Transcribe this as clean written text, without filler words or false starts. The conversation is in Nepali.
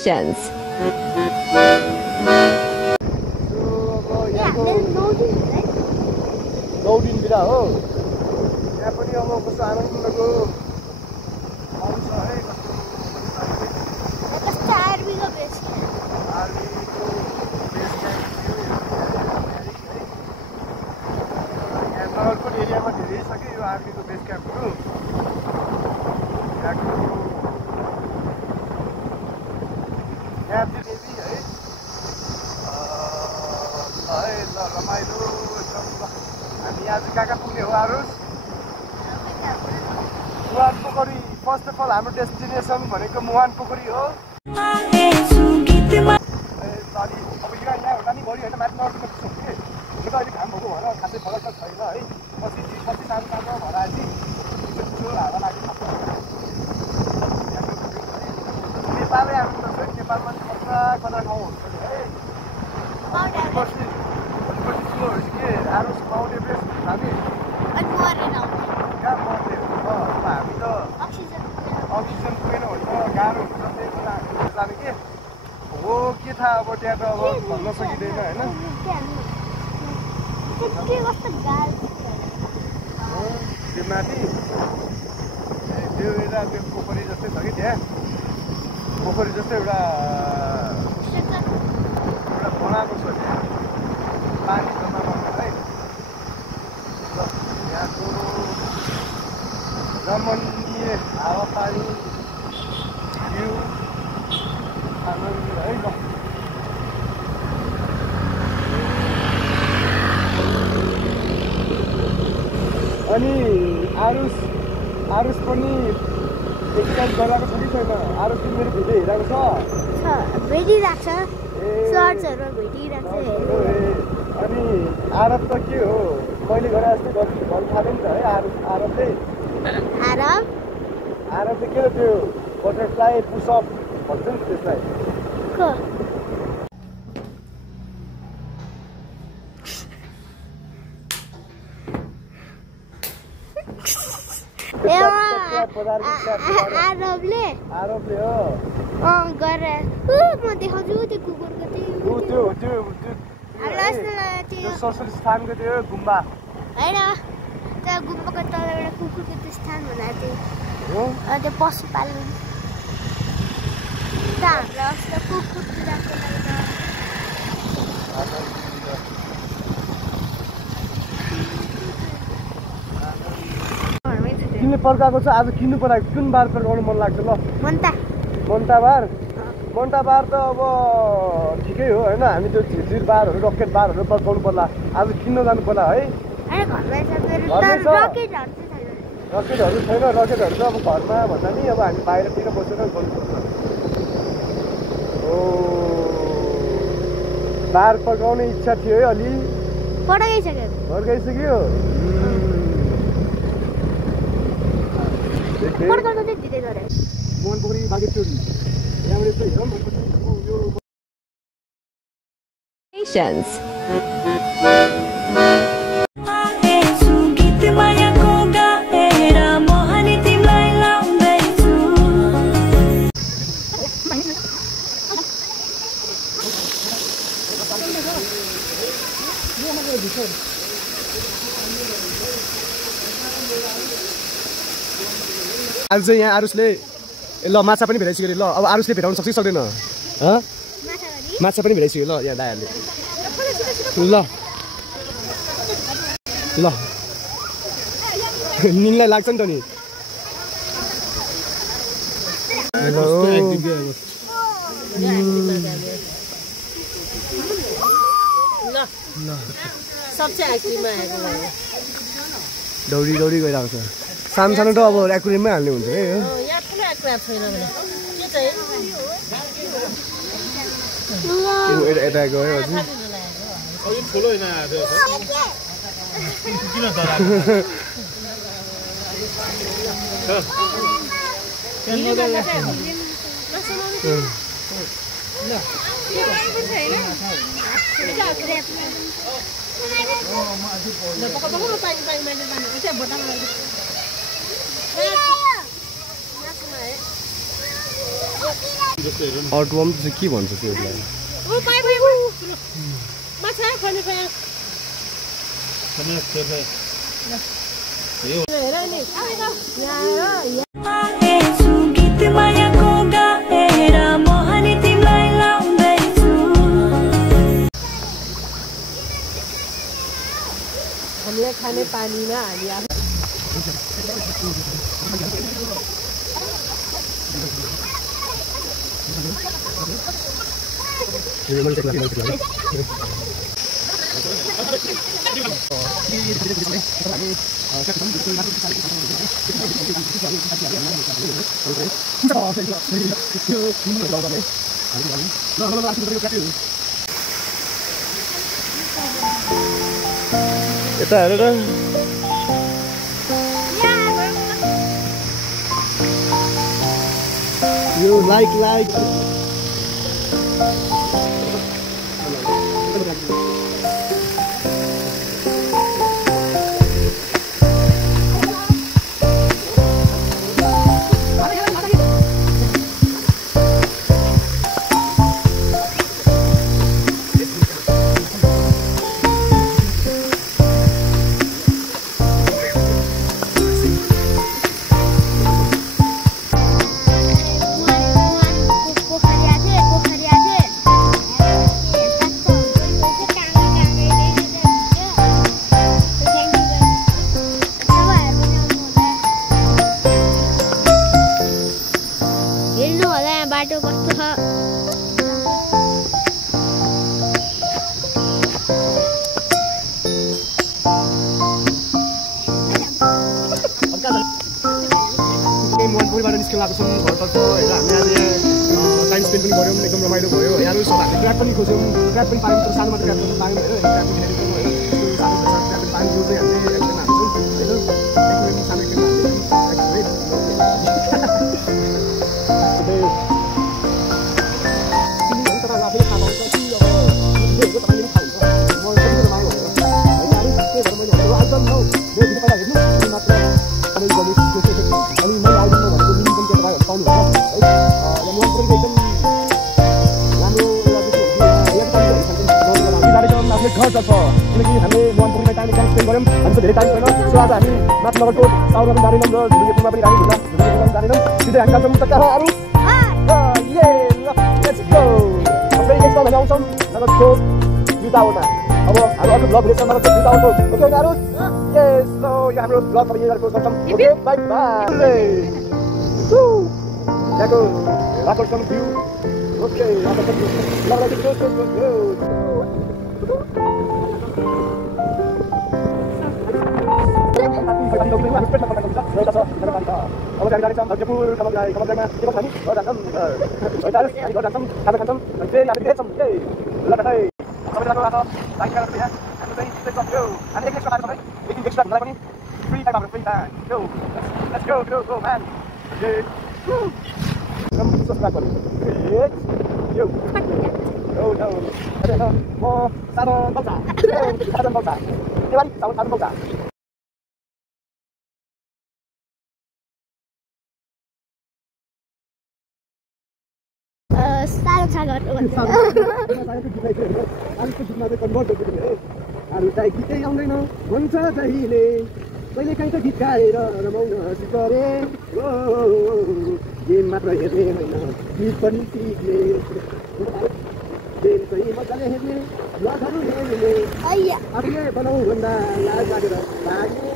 Patience. दिन बिदा हो यहाँ पनि अब कस्तो आनन्दको आउँछ है कस्तो आर्मीको बेस आर्मीको बेस क्याम्प यहाँ नगरकोट एरियामा धेरै छ कि यो आर्मीको बेस क्याम्पहरू यहाँ देवी है ल रमाइलो एकदम हामी आज कहाँ पुग्ने हो आरुष मुहान पोखरी फर्स्ट अफ अल हाम्रो डेस्टिनेसन भनेको मुहान पोखरी हो अनि अब यहाँ हुँदा नि बढी होइन माथि नर्थ सक्छु कि हुनु त अलिक घाम भएको भएर खासै फरक त छैन है पछि सानो सानो भएर आएपछि ठुलो हावा लाग्यो नेपालै आउनु पर्छ नेपालमा चाहिँ कता ठाउँहरू छ है पछि ठुलोहरू चाहिँ के आरुष माउन्ट एभरेस्ट हामी कहाँ मर्ने हो हामी त अक्सिजन पुगेन भने त गाह्रो हुन्छ त्यही बेला जाने के हो के थाहा अब त्यहाँ त अब भन्न सकिँदैन होइन त्यो माथि त्यो एउटा त्यो पोखरी जस्तै छ कि त्यहाँ पोखरी जस्तै एउटा बनाएको छ त्यहाँ पानी जम्मा गर्नु है यहाँको रमणीय हावापानी भ्यू आनन्द है ल अनि आरुष पनि एक्सर्साइज गरिरहेको छ कि छैन आरुष पनि मेरो भिडियो हेरेको छ भेटिरहेको छ सर्चहरूमा भेटिरहेको छ अनि आरब त के हो मैले गरे जस्तै गर्नु थाल्यो नि त है आरबले आरबले के हो त्यो बटरफ्लाई पुसअप भन्छ नि त्यसलाई आरबले हो गरेर म देखाउँछु त्यो कुकुरको त्यो सोसियल स्थानको त्यो गुम्बा होइन त्यो गुम्बाको तल एउटा कुकुरको त्यो स्थान बनाएको थियो त्यो पशुपालन हाम्रो अस्ति कुकुर कुराको किन्ने पर्काएको छ आज किन्नु पर्यो कुन बार पर्काउनु मन लाग्छ ल मन्टाबार त अब ठिकै हो होइन हामी त्यो झिर बारहरू रकेट बारहरू पर्काउनु पर्ला आज किन्न जानु पर्ला है रकेटहरू छैन रकेटहरू त अब घरमा भन्दा नि अब हामी बाहिरतिर बसेर गर्नुपर्छ ओ बार पर्काउने इच्छा थियो है अलि फर्काइसक्यो मोहनपोखरी बागेश्वरी Patience. आज चाहिँ यहाँ आरुषले ल माछा पनि भेटाइसक्यो ल अब आरुषले भेटाउन सक्छ कि सक्दैन माछा पनि भेटाइसक्यो ल यहाँ दाइहरूले ल निनलाई लाग्छ नि त नि दौडी गइरहेको छ सानो सानो त अब एक्वेरियममै हाल्ने हुन्छ है यता गयो अर्थवर्म चाहिँ के भन्छ त्यसलाई? हामीले खाने पानीमा हामी यता हेरेर यो लाइक बाटो कस्तो छ मनपुरबाट निस्किन लागेको छौँ घरतर्फ होइन। हामी आज टाइम स्पेन्ड पनि गऱ्यौँ, एकदम रमाइलो भयो। यहाँहरू सब हामीले क्र्याप पनि खोज्यौँ, क्र्याप पनि पायौँ, तर सानो मात्र क्र्याप पनि पायौँ होइन। क्र्याप पनि खेलेको होइन, सानो क्र्याप पनि पायौँ, जो चाहिँ हामीले एक्सप्लेन हाल्छौँ होइन। सानो एक्सप्लेन घरतर्फ किनकि हामीले मनपुरमा टाइम कम स्पेन्ड गऱ्यौँ, हामी धेरै टाइम छैन। सो आज हामी माथिनगरको साउरमा पनि जाँदैनौँ र धुलियापुरमा पनि जाँदैनौँ, धुलियापुरमा जाँदैनौँ, सिधै हामी जान्छौँ टक्काहरू। हामी आउँछौँ नगरको युटावरमा। अब हाम्रो अर्को ब्लग हेर्छ नगरको युटावरको। ओके अरू सो यो हाम्रो ब्लग तपाईँ यहाँको गर्छौँ। Okay by by. यहाँको आकर्षण भ्यू। ओके आकर्षण भ्यू अब हामी जानेछौँ भक्तपुर कमलजामा के भन्छ हामी घर जान्छौँ, घर जान्छौँ, खाना खान्छौँ, फेरि हामी भेट्छौँ। ल त सबैजना आएको लाइक गरेर यहाँ हामी चाहिँ चेक सक्यो। हामी एक एक्स्ट्रा लाग्छ लेकिन एक्स्ट्रा मलाई पनि फ्री टाइम हाम्रो free time let's go man. Subscribe गर्नु यो म साधन बल्छा के बारी साधन बल्छा अरू चाहिँ गीतै आउँदैन भन्छ जहिले कहिले काहीँ त गीत गाएर रमाउन सिकरे गेम मात्र हेर्ने होइन गीत पनि सिक्ने गेम चाहिँ मजाले हेर्ने ब्लगहरू हेर्ने आफूले बनाउँ भन्दा लाज लागेर भाग्ने